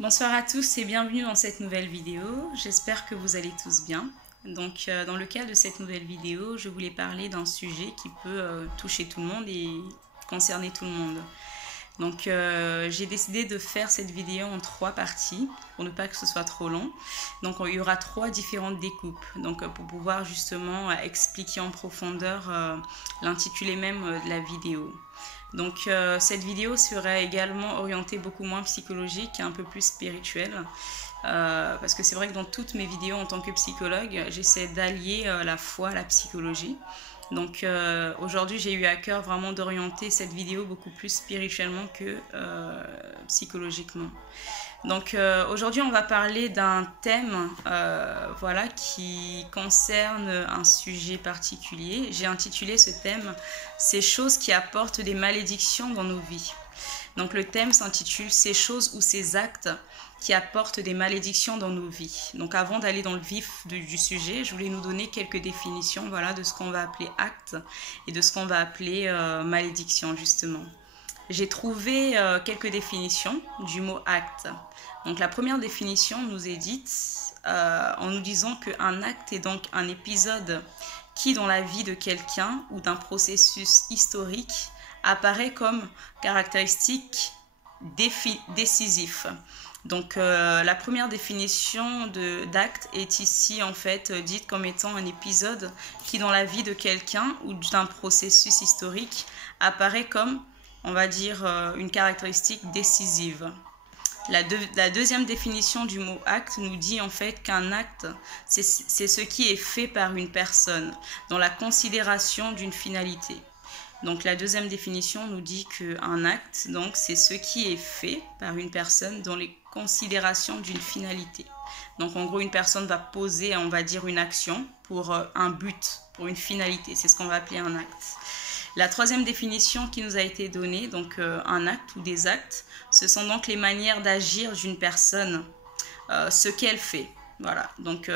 Bonsoir à tous et bienvenue dans cette nouvelle vidéo. J'espère que vous allez tous bien. Donc dans le cadre de cette nouvelle vidéo, je voulais parler d'un sujet qui peut toucher tout le monde et concerner tout le monde. Donc j'ai décidé de faire cette vidéo en 3 parties pour ne pas que ce soit trop long. Donc il y aura 3 différentes découpes. Donc pour pouvoir justement expliquer en profondeur l'intitulé même de la vidéo. Donc cette vidéo serait également orientée beaucoup moins psychologique et un peu plus spirituelle. Parce que c'est vrai que dans toutes mes vidéos en tant que psychologue, j'essaie d'allier la foi à la psychologie. Donc aujourd'hui, j'ai eu à cœur vraiment d'orienter cette vidéo beaucoup plus spirituellement que psychologiquement. Donc aujourd'hui, on va parler d'un thème voilà, qui concerne un sujet particulier. J'ai intitulé ce thème « Ces choses qui apportent des malédictions dans nos vies ». Donc le thème s'intitule « Ces choses ou ces actes qui apportent des malédictions dans nos vies ». Donc avant d'aller dans le vif du sujet, je voulais nous donner quelques définitions voilà, de ce qu'on va appeler acte et de ce qu'on va appeler malédiction justement. J'ai trouvé quelques définitions du mot acte. Donc la première définition nous est dite en nous disant qu'un acte est donc un épisode qui dans la vie de quelqu'un ou d'un processus historique apparaît comme caractéristique décisif. Donc la première définition d'acte est ici en fait dite comme étant un épisode qui dans la vie de quelqu'un ou d'un processus historique apparaît comme, on va dire, une caractéristique décisive. La deuxième définition du mot acte nous dit en fait qu'un acte, c'est ce qui est fait par une personne dans la considération d'une finalité. Donc la deuxième définition nous dit qu'un acte, donc, c'est ce qui est fait par une personne dans les considérations d'une finalité. Donc en gros, une personne va poser, on va dire, une action pour un but, pour une finalité. C'est ce qu'on va appeler un acte. La troisième définition qui nous a été donnée, donc un acte ou des actes, ce sont donc les manières d'agir d'une personne, ce qu'elle fait. Voilà, donc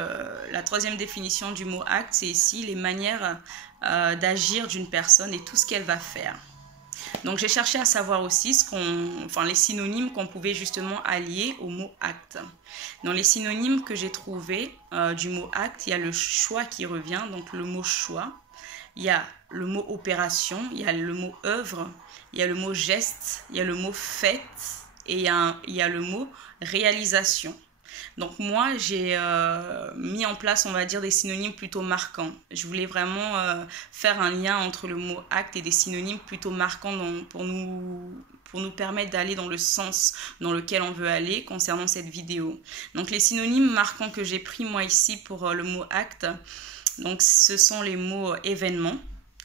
la troisième définition du mot acte, c'est ici les manières d'agir d'une personne et tout ce qu'elle va faire. Donc j'ai cherché à savoir aussi les synonymes qu'on pouvait justement allier au mot acte. Dans les synonymes que j'ai trouvés du mot acte, il y a le choix qui revient, donc le mot choix. Il y a le mot opération, il y a le mot œuvre, il y a le mot geste, il y a le mot fait et il y a le mot réalisation. Donc moi, j'ai mis en place, on va dire, des synonymes plutôt marquants. Je voulais vraiment faire un lien entre le mot acte et des synonymes plutôt marquants pour nous permettre d'aller dans le sens dans lequel on veut aller concernant cette vidéo. Donc les synonymes marquants que j'ai pris moi ici pour le mot acte, donc ce sont les mots événement,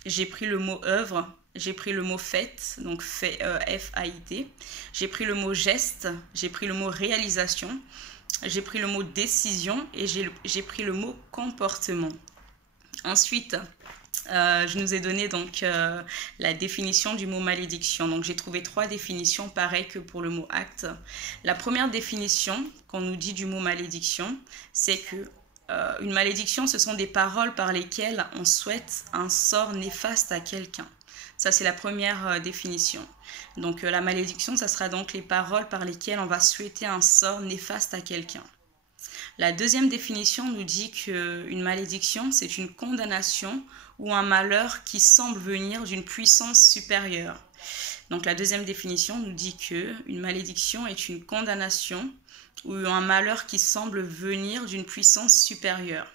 j'ai pris le mot œuvre, j'ai pris le mot fait, donc F-A-I-T, j'ai pris le mot geste, j'ai pris le mot réalisation, j'ai pris le mot décision et j'ai pris le mot comportement. Ensuite, je nous ai donné donc la définition du mot malédiction. Donc j'ai trouvé 3 définitions pareilles que pour le mot acte. La première définition qu'on nous dit du mot malédiction, c'est que une malédiction, ce sont des paroles par lesquelles on souhaite un sort néfaste à quelqu'un. Ça, c'est la première définition. Donc la malédiction, ça sera donc les paroles par lesquelles on va souhaiter un sort néfaste à quelqu'un. La deuxième définition nous dit qu'une malédiction, c'est une condamnation ou un malheur qui semble venir d'une puissance supérieure. Donc la deuxième définition nous dit qu'une malédiction est une condamnation ou un malheur qui semble venir d'une puissance supérieure.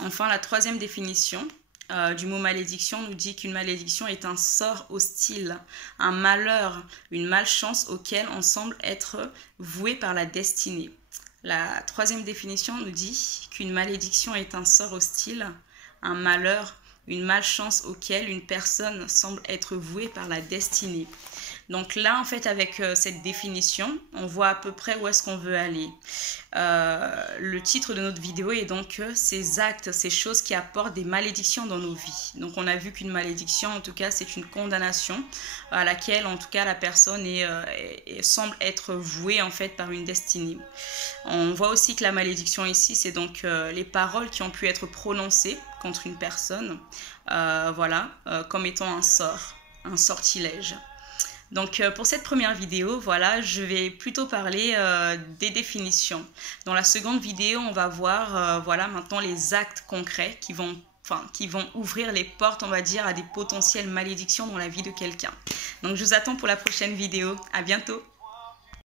Enfin, la troisième définition du mot malédiction nous dit qu'une malédiction est un sort hostile, un malheur, une malchance auquel on semble être voué par la destinée. La troisième définition nous dit qu'une malédiction est un sort hostile, un malheur, une malchance auquel une personne semble être vouée par la destinée. Donc là, en fait, avec cette définition, on voit à peu près où est-ce qu'on veut aller. Le titre de notre vidéo est donc ces actes, ces choses qui apportent des malédictions dans nos vies. Donc on a vu qu'une malédiction, en tout cas, c'est une condamnation à laquelle, en tout cas, la personne semble être vouée, en fait, par une destinée. On voit aussi que la malédiction ici, c'est donc les paroles qui ont pu être prononcées contre une personne, comme étant un sort, un sortilège. Donc pour cette première vidéo, voilà, je vais plutôt parler des définitions. Dans la seconde vidéo, on va voir voilà, maintenant les actes concrets qui vont ouvrir les portes, on va dire, à des potentielles malédictions dans la vie de quelqu'un. Donc je vous attends pour la prochaine vidéo. À bientôt!